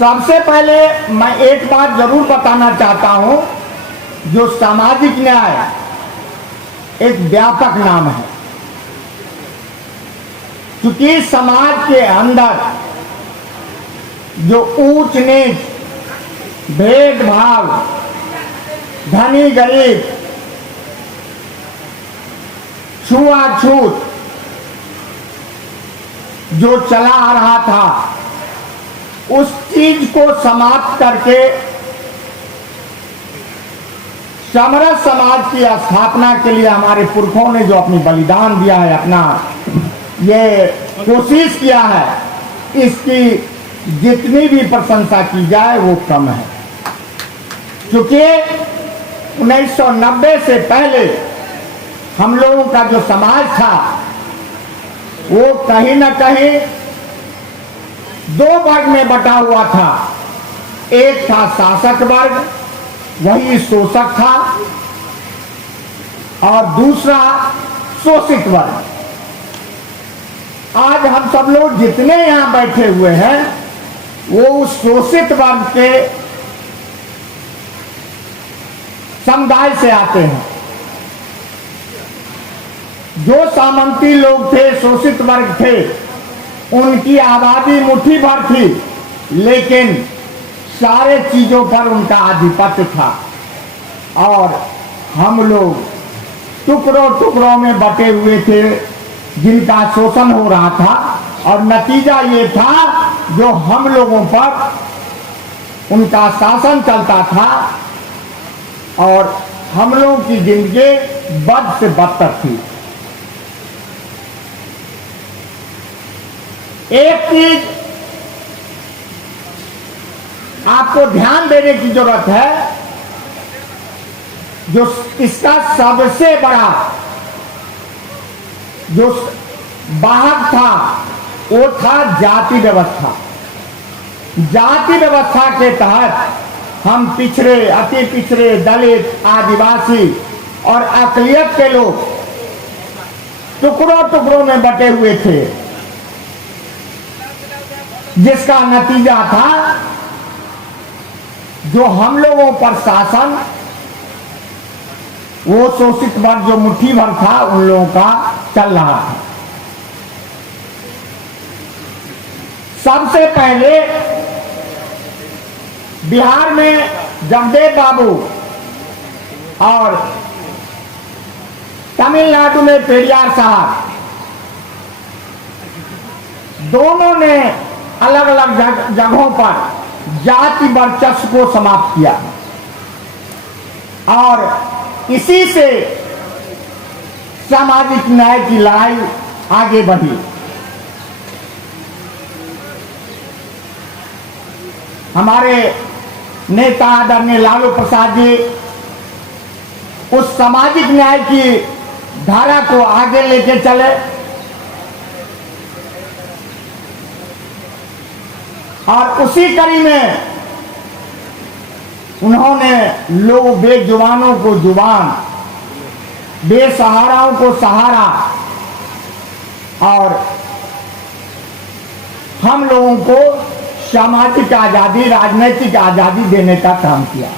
सबसे पहले मैं एक बात जरूर बताना चाहता हूं, जो सामाजिक न्याय एक व्यापक नाम है, क्योंकि समाज के अंदर जो ऊंच नीच, भेदभाव, धनी गरीब, छुआछूत जो चला आ रहा था, उस चीज को समाप्त करके समरस समाज की स्थापना के लिए हमारे पुरखों ने जो अपनी बलिदान दिया है, अपना ये कोशिश किया है, इसकी जितनी भी प्रशंसा की जाए वो कम है। क्योंकि 1990 से पहले हम लोगों का जो समाज था वो कहीं ना कहीं दो वर्ग में बटा हुआ था। एक था शासक वर्ग, वही शोषक था, और दूसरा शोषित वर्ग। आज हम सब लोग जितने यहां बैठे हुए हैं वो उस शोषित वर्ग के समुदाय से आते हैं। जो सामंती लोग थे, शोषित वर्ग थे, उनकी आबादी मुट्ठी भर थी, लेकिन सारे चीजों पर उनका आधिपत्य था, और हम लोग टुकड़ों टुकड़ों में बटे हुए थे, जिनका शोषण हो रहा था। और नतीजा ये था, जो हम लोगों पर उनका शासन चलता था, और हम लोगों की जिंदगी बद से बदतर थी। एक चीज आपको ध्यान देने की जरूरत है, जो इसका सबसे बड़ा जो वाहक था वो था जाति व्यवस्था। जाति व्यवस्था के तहत हम पिछड़े, अति पिछड़े, दलित, आदिवासी और अकलियत के लोग टुकड़ों टुकड़ों में बटे हुए थे, जिसका नतीजा था जो हम लोगों पर शासन, वो शोषित वर्ग जो मुट्ठी भर था उन लोगों का चल रहा था। सबसे पहले बिहार में जगदेव बाबू और तमिलनाडु में पेरियार साहब, दोनों ने अलग अलग जगहों पर जाति वर्चस्व को समाप्त किया, और इसी से सामाजिक न्याय की लड़ाई आगे बढ़ी। हमारे नेता आदरणीय लालू प्रसाद जी उस सामाजिक न्याय की धारा को आगे लेके चले, और उसी कड़ी में उन्होंने लोग बेजुबानों को जुबान, बेसहाराओं को सहारा, और हम लोगों को सामाजिक आजादी, राजनीतिक आजादी देने का काम किया।